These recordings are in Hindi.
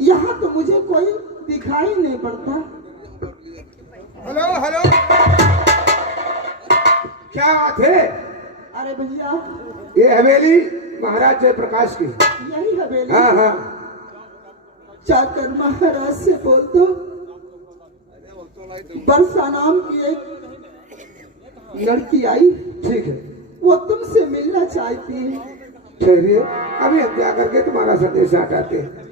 यहाँ तो मुझे कोई दिखाई नहीं पड़ता। हेलो हेलो, क्या बात है? अरे भैया, ये हवेली महाराज जयप्रकाश की। यही हवेली? हाँ हाँ। जाकर महाराज से बोल दो, वर्षा नाम की एक लड़की आई। ठीक है, वो तुमसे मिलना चाहती है। ठहरिए, अभी हम जा करके तुम्हारा संदेश हटाते हैं।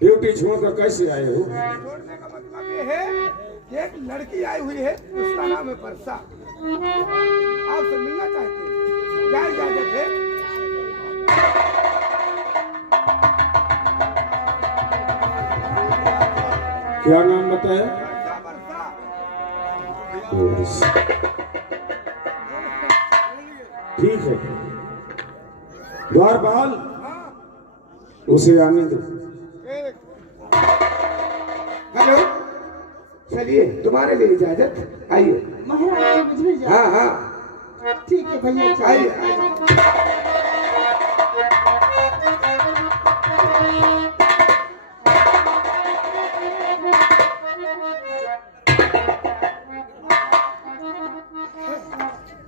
ड्यूटी छोड़कर कैसे आए हो? छोड़ने का मतलब ये है कि एक लड़की आई हुई है, उसका नाम है वर्षा, आपसे मिलना चाहते हैं। क्या इजाजत है? क्या नाम बताया? वर्षा। ठीक है, द्वारपाल उसे आने दो। हेलो, चलिए, तुम्हारे लिए इजाजत, आइए। महाराज मुझे इजाजत? हाँ हाँ, ठीक है भैया, आइए आइए।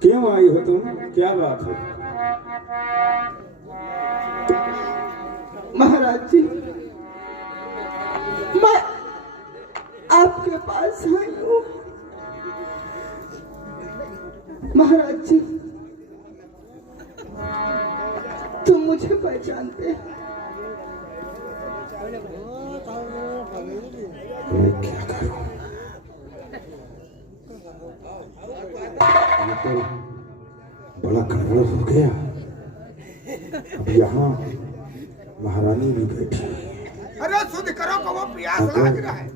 क्यों आई हो तुम? क्या बात है? महाराज जी, मैं आपके पास आई हूँ। महाराज जी, तुम मुझे पहचानते हैं? मैं क्या करूं? काल हो गया। अब यहाँ महारानी भी बैठी है। अरे शुद्ध करो को वो प्यास लाग रहा है।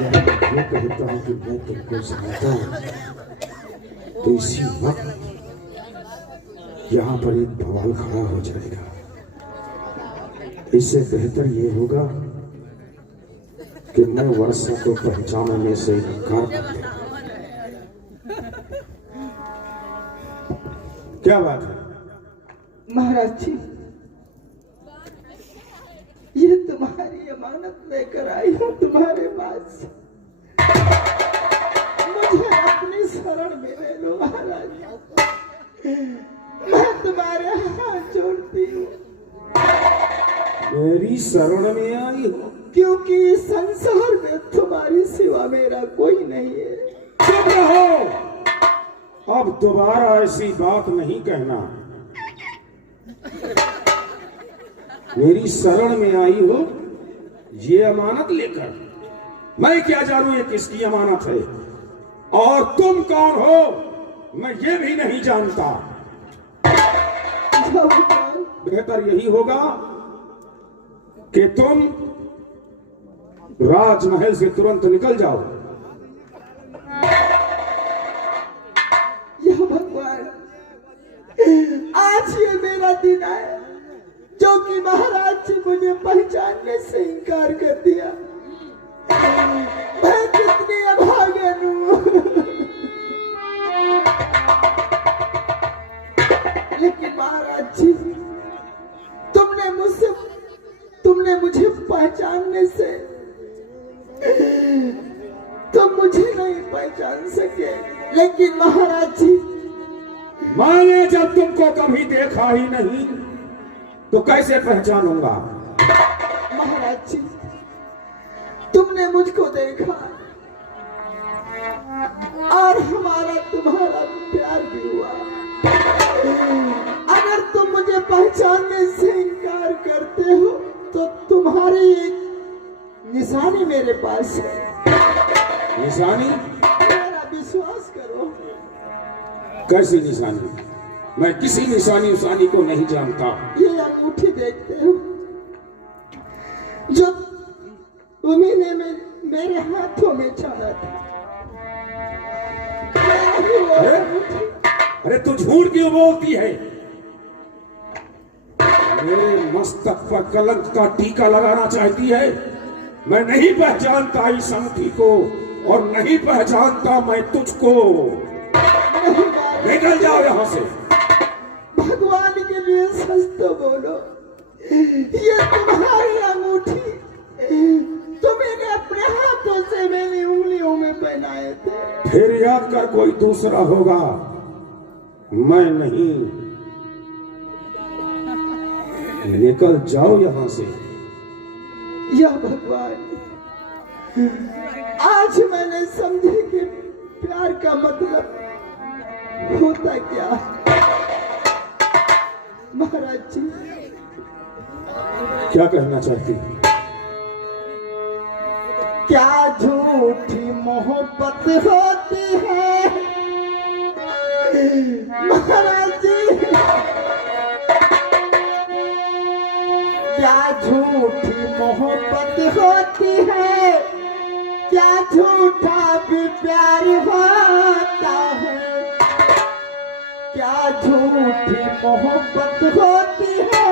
जब मैं कहता हूँ कि मैं तुमको सुनाता हूँ तो इसी वक्त यहाँ पर एक बवाल खड़ा हो जाएगा। इससे बेहतर ये होगा कि मैं वर्षा को पहचानने से इनकार कर दूं। क्या बात है? महाराज जी, ये तुम्हारी अमानत लेकर आई हूँ तुम्हारे पास। मुझे अपनी शरण में ले लो महाराज। मैं तुम्हारे हाथ जोड़ती हूँ। मेरी शरण में आई हो? क्योंकि इस संसार में तुम्हारी सिवा मेरा कोई नहीं है। चुप रहो, अब दोबारा ऐसी बात नहीं कहना। मेरी शरण में आई हो ये अमानत लेकर? मैं क्या जानूं ये किसकी अमानत है, और तुम कौन हो मैं ये भी नहीं जानता। बेहतर यही होगा कि तुम राजमहल से तुरंत निकल जाओ। या भगवान, आज ये मेरा दिन है जो कि महाराज जी मुझे पहचानने से इनकार कर दिया। मैं कितनी अभागन हूँ। लेकिन महाराज जी, तुमने मुझे पहचानने से तुम मुझे नहीं पहचान सके। लेकिन महाराज जी, मैंने जब तुमको कभी देखा ही नहीं तो कैसे पहचानूंगा? महाराज जी, तुमने मुझको देखा और हमारा तुम्हारा प्यार भी हुआ। अगर तुम मुझे पहचानने से इनकार करते हो तो तुम्हारी एक निशानी मेरे पास है। निशानी? मेरा विश्वास करो। कैसी निशानी? मैं किसी निशानी उसानी को नहीं जानता। ये अंगूठी देखते हो जो तुम्हें मेरे हाथों में चढ़ा था। अरे तू झूठ क्यों बोलती है? मेरे मस्तक पर कलंक का टीका लगाना चाहती है? मैं नहीं पहचानता इस अंगूठी को और नहीं पहचानता मैं तुझको। निकल जाओ यहाँ से। भगवान के लिए सच तो बोलो, ये तुम्हारी अंगूठी तुम्हें अपने हाथों से मेरी उंगलियों में पहनाए थे। फिर याद कर कोई दूसरा होगा, मैं नहीं। निकल जाओ यहाँ से। या भगवान, आज मैंने समझे कि प्यार का मतलब होता क्या। महाराज जी, क्या कहना चाहती? क्या झूठी मोहब्बत होती है महाराज जी। क्या झूठी मोहब्बत होती है, क्या झूठा भी प्यार होता है। क्या झूठी मोहब्बत होती है,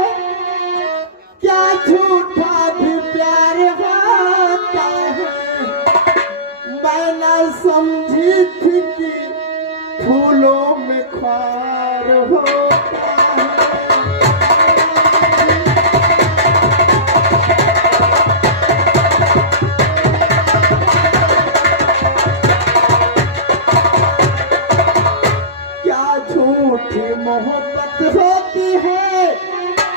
क्या झूठा भी प्यार होता है। मैं न समझी थी कि फूलों में ख्वार होता है। क्या झूठी मोहब्बत होती है,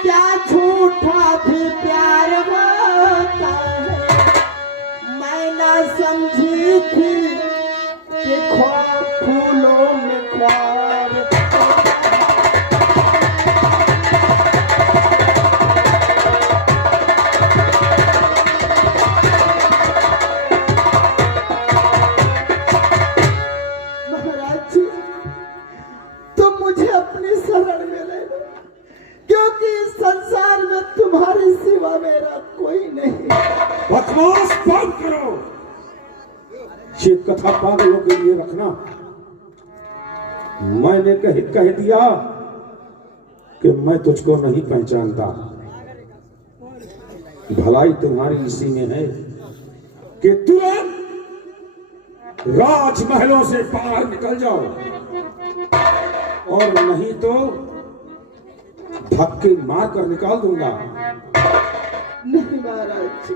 क्या झूठा भी प्यार होता है। मैं न समझी थी कि फूलों में ख्वार महाराज जी, बंद करो। ये कथा पागलों के लिए रखना। मैंने कह दिया कि मैं तुझको नहीं पहचानता। भलाई तुम्हारी इसी में है कि तुरंत राजमहलों से बाहर निकल जाओ, और नहीं तो धक्के मार कर निकाल दूंगा। नहीं महाराज,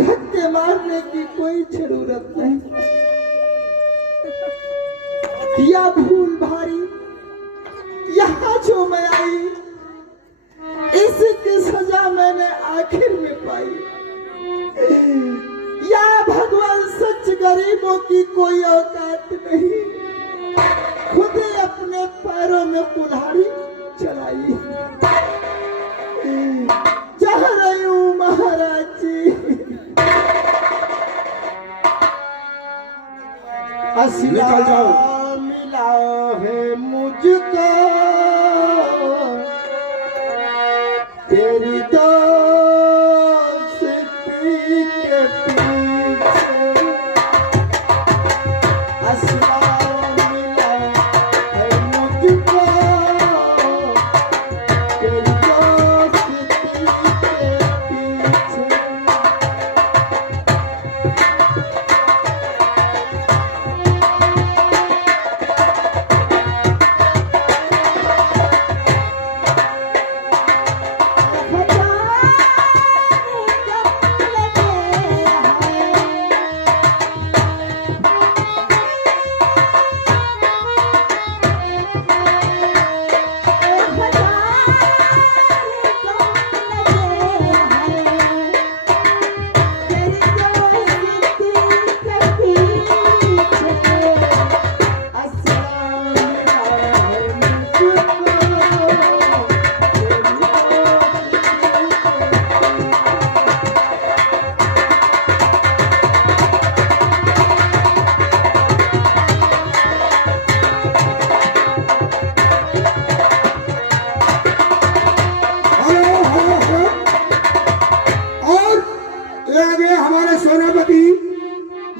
धक्के मारने की कोई जरूरत नहीं। या भूल भारी यहाँ जो मैं आई, इसी की सजा मैंने आखिर में पाई। या भगवान सच गरीबों की कोई औकात नहीं, खुद ही अपने पैरों में कुल्हाड़ी चलाई। जा रही हूँ महाराज जी। निकल जाओ। मिला है मुझको तेरी दोस्ती के पीछे। अस्सलाम मिला है मुझको तेरी दोस्ती के पीछे।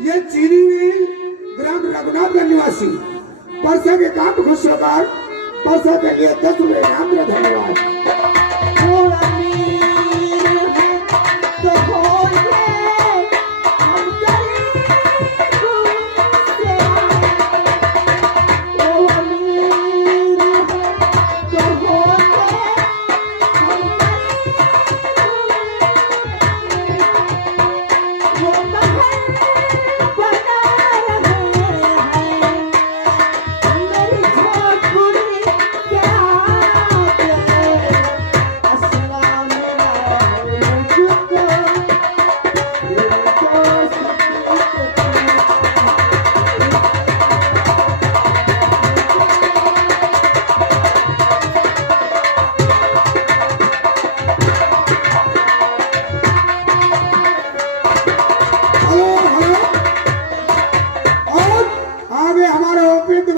ये चीनी मिल ग्राम रघुनाथगंज निवासी परसा के काम खुश होकर परसा के लिए 10 रुपए इनाम दिया। धन्यवाद।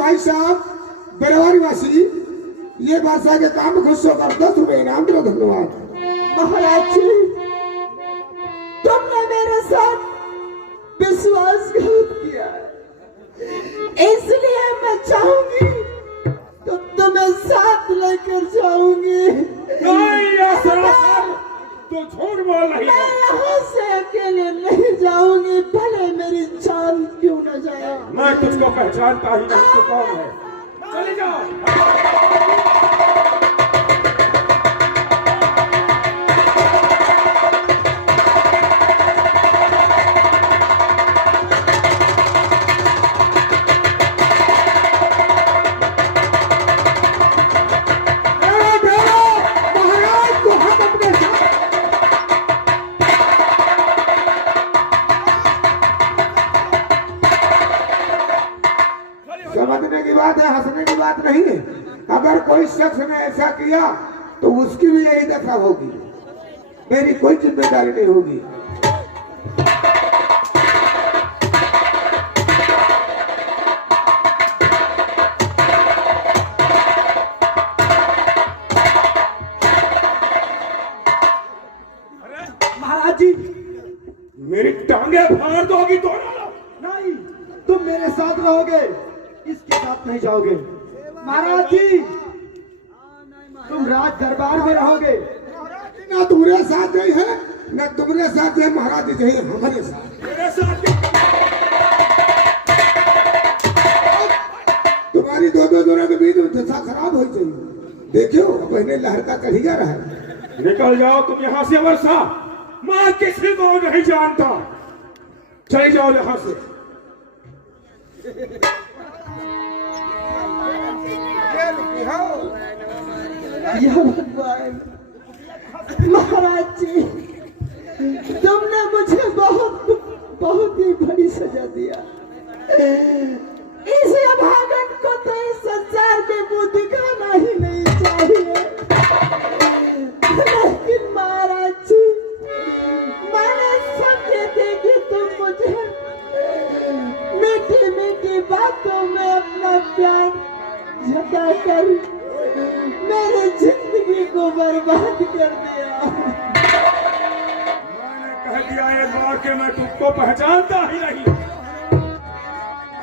भाई साहब बेरवा निवासी ये बादशाह के काम में खुश होकर 10 रुपए इनाम दिया। धन्यवाद। महाराज जी, तुमने मेरे साथ विश्वासघात किया है, इसलिए मैं चाहूंगी तो तुम्हें साथ लेकर जाऊंगी। नहीं, तो झूठ बोल रही है। मैं यहाँ से अकेले नहीं जाऊंगी, भले मेरी जान क्यों न जाए। मैं तुझको पहचानता ही नहीं, तो कौन है? चले जाओ। समझने की बात है, हंसने की बात नहीं है। अगर कोई शख्स ने ऐसा किया तो उसकी भी यही दशा होगी, मेरी कोई जिम्मेदारी नहीं होगी। महाराज जी, मेरी टांगे फाड़ दोगी तो नहीं, तुम मेरे साथ रहोगे, इसके साथ नहीं जाओगे। महाराज जी, तुम राज दरबार में रहोगे। ना तुम्हारे साथ गई है ना तुम्हारे साथ है महाराज जी जही हमारे साथ। मेरे साथ तुम्हारी दो दोनों के बीच में दशा खराब हो चाहिए। देखियो पहले लहर का कढ़ी जा रहा है। निकल जाओ तुम यहाँ से वर्षा, मैं किसी को नहीं जानता, चले जाओ यहाँ से। यह भगवान, महाराज जी, तुमने मुझे बहुत ही बड़ी सजा दिया। इस अभागन को तो इस संसार में मुंह दिखाना ही नहीं चाहिए। लेकिन महाराज जी, मैंने समझे थे कि तुम मुझे मीठी मीठी बातों में अपना प्यार जताकर मेरी जिंदगी को बर्बाद कर दिया। मैंने कह दिया एक बार कि मैं तुमको पहचानता ही नहीं।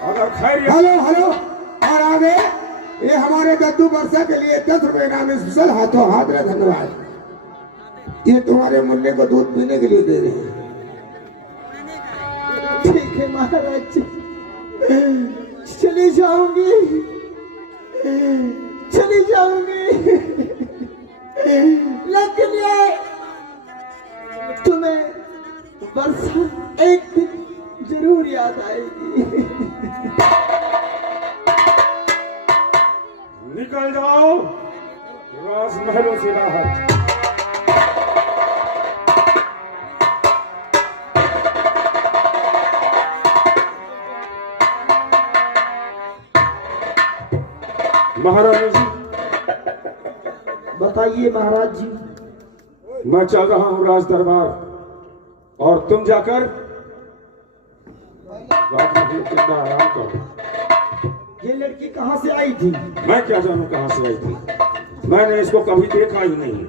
अगर खैर हेलो हेलो और आगे ये हमारे दद्दू वर्षा के लिए 10 रुपए नाम स्पेशल हाथों हाथ रहे, धन्यवाद। ये तुम्हारे मुन्ने को दूध पीने के लिए दे रहे हैं। ठीक है महाराज जी, चली जाऊंगी, चली जाऊंगी, लेकिन ये तुम्हें वर्षा एक दिन जरूर याद आएगी। निकल जाओ राजमहलों से बाहर। महाराज जी, बताइए महाराज जी। मैं चल रहा हूं राज दरबार और तुम जाकर राजमहल के अंदर आराम करो। ये लड़की कहाँ से आई थी? मैं क्या जानू कहां से आई थी, मैंने इसको कभी देखा ही नहीं।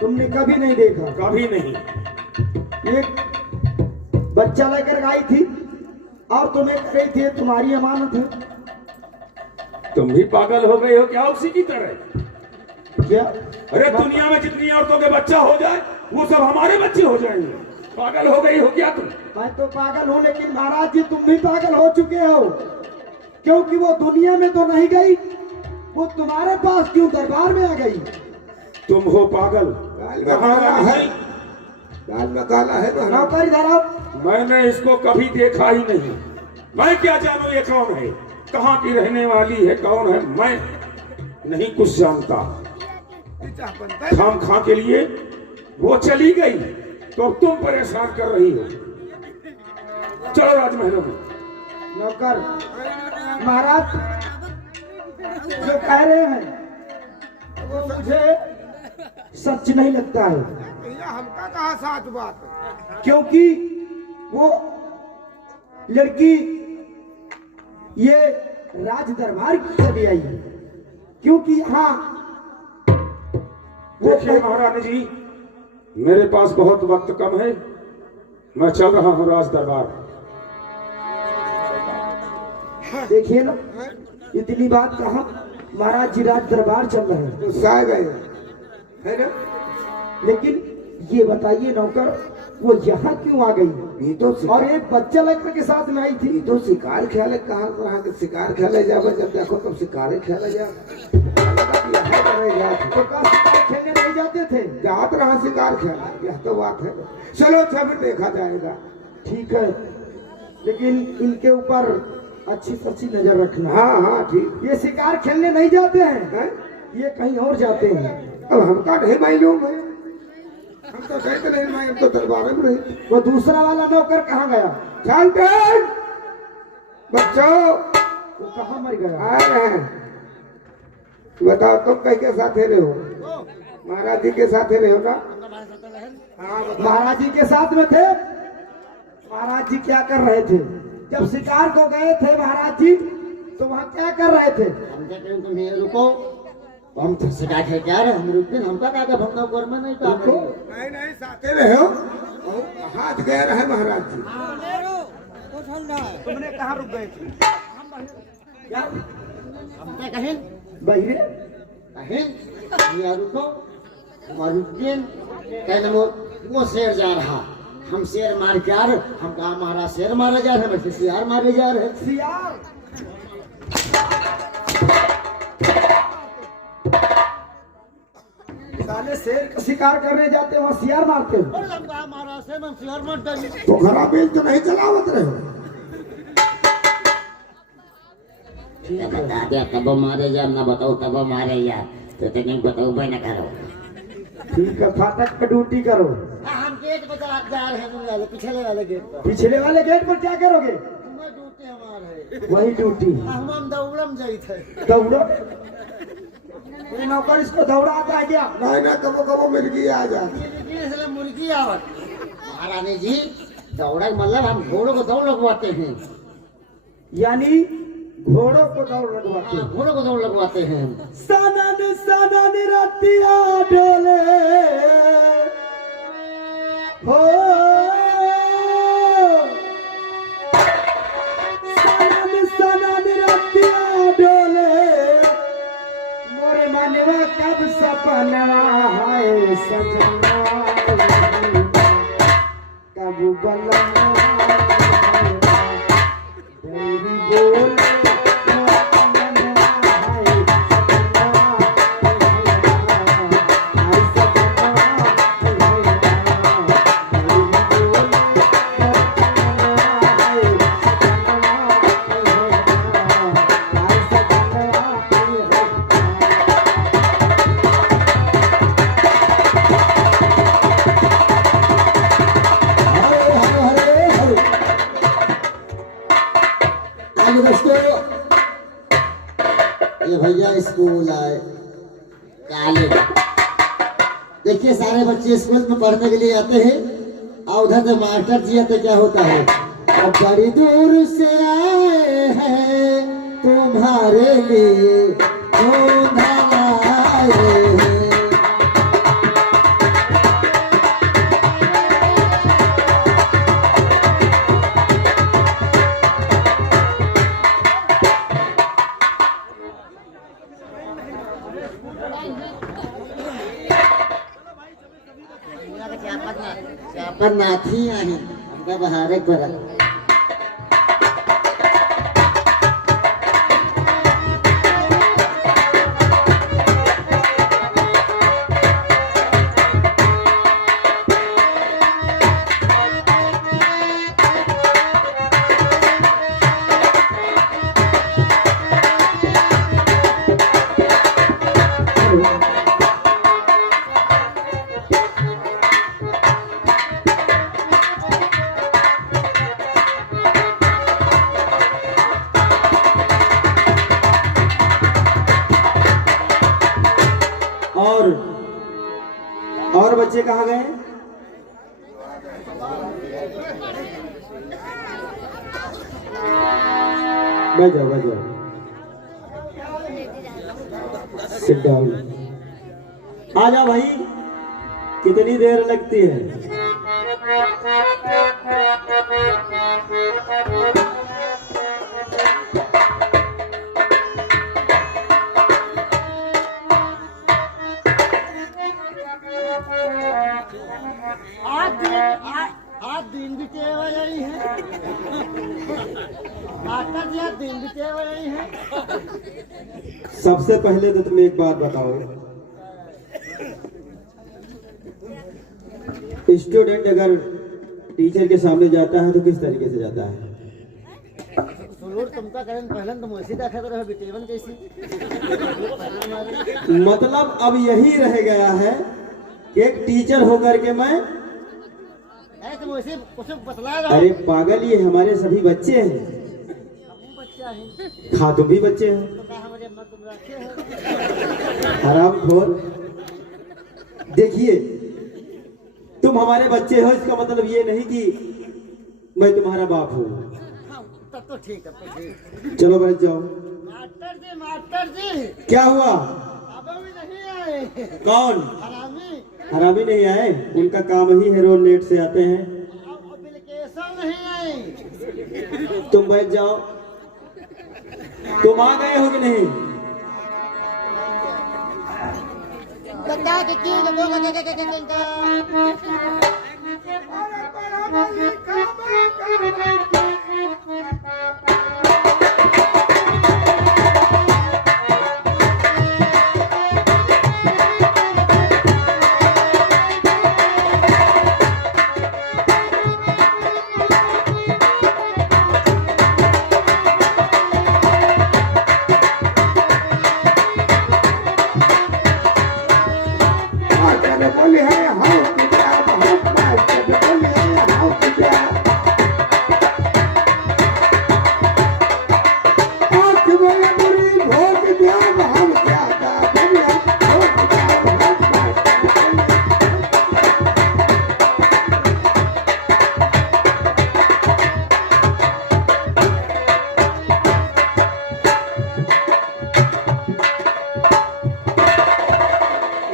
तुमने कभी नहीं देखा? कभी नहीं। एक बच्चा लेकर आई थी और तुम्हें कह रही थी तुम्हारी अमानत है। तुम भी पागल हो गए हो क्या उसी की तरह? क्या? अरे दुनिया में जितनी औरतों के बच्चा हो जाए वो सब हमारे बच्चे हो जाएंगे। पागल हो गई हो क्या तुम? मैं तो पागल हूँ, लेकिन महाराज जी तुम भी पागल हो चुके हो, क्योंकि वो दुनिया में तो नहीं गई, वो तुम्हारे पास क्यों दरबार में आ गई? तुम हो पागल। दाल में काला है, दाल में काला है महाराज। नौकर इधर आओ। मैंने इसको कभी देखा ही नहीं। मैं क्या जानू ये कौन है, कहाँ की रहने वाली है, कौन है, मैं नहीं कुछ जानता। खाम खा के लिए वो चली गई तो अब तुम परेशान कर रही हो। चलो राजमहलों में। नौकर, महाराज जो कह रहे हैं वो मुझे सच नहीं लगता है। हमका कहा साथ बात, क्योंकि वो लड़की ये राज दरबार की चली आई है, क्योंकि यहाँ देखिए महारानी जी, मेरे पास बहुत वक्त कम है, मैं चल रहा हूँ राज दरबार। देखिए ना, इतनी बात कहा, महाराज जी राज दरबार चल रहे हैं, गुस्सा गए है ना। लेकिन ये बताइए नौकर, वो यहाँ क्यों आ गई? ये तो और एक बच्चा लेकर के साथ में आई थी। ये तो शिकार खेले, कहाँ के शिकार खेले जावे, जब देखो तब शिकारे खेले जा। तो का शिकार खेलने नहीं जाते थे? जात रहा शिकार खेला, यह तो बात है। चलो फिर देखा जाएगा। ठीक है, लेकिन इनके ऊपर अच्छी सच्ची नजर रखना। हाँ हाँ ठीक। ये शिकार खेलने नहीं जाते हैं, है? ये कहीं और जाते हैं। अब हमका नहीं मालूम है, हम तो कहते नहीं मालूम, तो दरबार में रही। वो दूसरा वाला नौकर कहाँ गया? चलते बच्चों, वो कहाँ मर गया? आ रहे हैं। बताओ तुम कहीं के साथ रहे हो? महाराज जी के साथ रहे हो ना? महाराज जी के साथ में थे। महाराज जी क्या कर रहे थे जब शिकार को गए थे? महाराज जी तो वहाँ क्या कर रहे थे? हम क्या करें, तुम ये रुको, हम तो शिकार खेल जा रहे, हम रुक गए, हमका क्या भंगा कर्म नहीं रुको। नहीं नहीं साथ रहे हो। हाथ गए रहे महाराज जी। तुमने कहाँ रुक गए थे? क्या हमने कहें बहिरे? कहें ये रुको मरुद्दीन कहने वो शेर जा रहा, हम शेर मार के आ रहे, हम कहा हमारा शेर मारा जा रहा है, वैसे सियार मारे जा रहे। सियार साले शेर का शिकार करने जाते वहाँ सियार मारते हो। और हम कहा हमारा शेर हम सियार मार डाली। तो खरा बेल तो नहीं चलावत रहे हो। बता दे तब मारे जा ना बताओ तब मारे जा तो नहीं बताओ भाई ना करो। ठीक है, फाटक पे ड्यूटी करो। हम गेट पर जा रहे हैं, पिछले वाले गेट पर। पिछले वाले गेट पर क्या करोगे? ड्यूटी हमारे वही ड्यूटी। हम दौड़म जाई थे। दौड़ो, कोई नौकर इसको दौड़ाता है क्या? नहीं ना कबो कबो मिर्गी आ जा। इसलिए मुर्गी आवत महारानी जी दौड़ा मतलब हम घोड़ों को दौड़ लगवाते हैं। यानी घोड़ों को दौड़ लगवाते हैं। घोड़ों को दौड़ लगवाते हैं। सनन सनन रतिया डोले हो, सनन सनन रतिया डोले, मोरे मनवा कब सपनवा है सजना, कब बलना तेरी बोल ये भैया स्कूल आए कॉलेज। देखिए सारे बच्चे स्कूल में पढ़ने के लिए आते हैं और उधर से मास्टर जी आते क्या होता है, अब बड़ी दूर से आए हैं तुम्हारे लिए आए हैं। पर नाथी आहे हमका बहारे पर और बच्चे कहाँ गए? बैठ जाओ बैठ जाओ, सिट डाउन। आ जाओ भाई, कितनी देर लगती है? आज दिन भी यही है, दिन भी यही है। सबसे पहले तो तुम एक बात बताओ, स्टूडेंट अगर टीचर के सामने जाता है तो किस तरीके से जाता है? तुमका करें पहले तुम वैसे देखा रहे बेटेवन कैसी। मतलब अब यही रह गया है कि एक टीचर होकर के मैं तुम वैसे कुछ बतला रहा। अरे पागल, ये हमारे सभी बच्चे हैं। बच्चा है, खा तुम भी बच्चे हो। तो हमारे अम्मा तुम रखे हो। हरामखोर, देखिए तुम हमारे बच्चे हो, इसका मतलब ये नहीं कि मैं तुम्हारा बाप हूँ। तब तो ठीक, तब तो ठीक। चलो बैठ जाओ। मास्टर जी क्या हुआ? अब भी नहीं आए। कौन? हरामी हरामी नहीं आए, उनका काम ही है रोज लेट से आते हैं। एप्लीकेशन नहीं आई। तुम बैठ जाओ। तुम आ गए हो कि नहीं? कट्टा के की लोगों का मास्टर बोले है हाउ किताब हम मास्टर बोले है हाउ किताब आँख में बुरी भोग दिया हम क्या था दुनिया हाउ किताब हम मास्टर बोले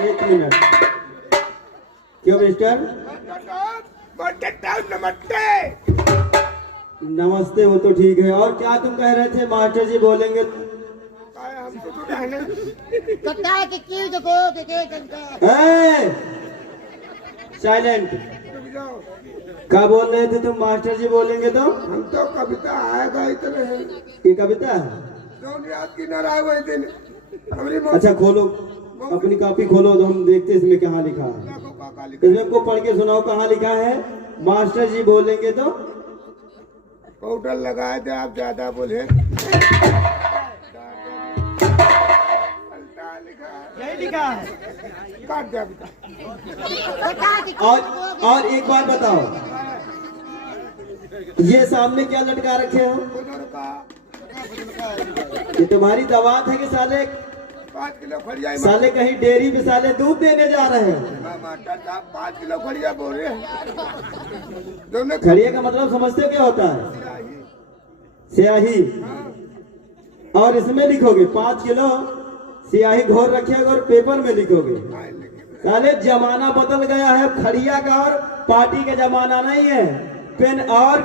एक मिनट। क्यों मिस्टर? नमस्ते, वो तो ठीक है। और क्या तुम कह रहे थे? मास्टर जी बोलेंगे। कट्टा के की लोगों के साइलेंट। क्या बोल रहे थे तुम? मास्टर जी बोलेंगे तो? हम तो कविता आएगा इतने हैं ये कविता है? जो याद की न रहा वही दिन हमारी अच्छा खोलो, अपनी कॉपी खोलो तो हम देखते हैं इसमें कहाँ लिखा है। इसमें हमको पढ़ के सुनाओ कहाँ लिखा है। मास्टर जी बोलेंगे तो? पाउडर लगाए थे आप ज्यादा बोले यही लिखा है। काट दिया बेटा कट्टा के और एक बात बताओ, ये सामने क्या लटका रखे हो? उधर का ये तुम्हारी दवात है कि साले 5 किलो खड़िया साले कहीं डेयरी पे साले दूध देने जा रहे हैं? मास्टर साहब 5 किलो खड़िया बोल रहे हैं दोनों खड़िया का मतलब समझते हो क्या होता है? स्याही। और इसमें लिखोगे 5 किलो स्याही घोर रखिएगा और पेपर में लिखोगे। साले जमाना बदल गया है, खड़िया का और पार्टी का जमाना नहीं है। पेन और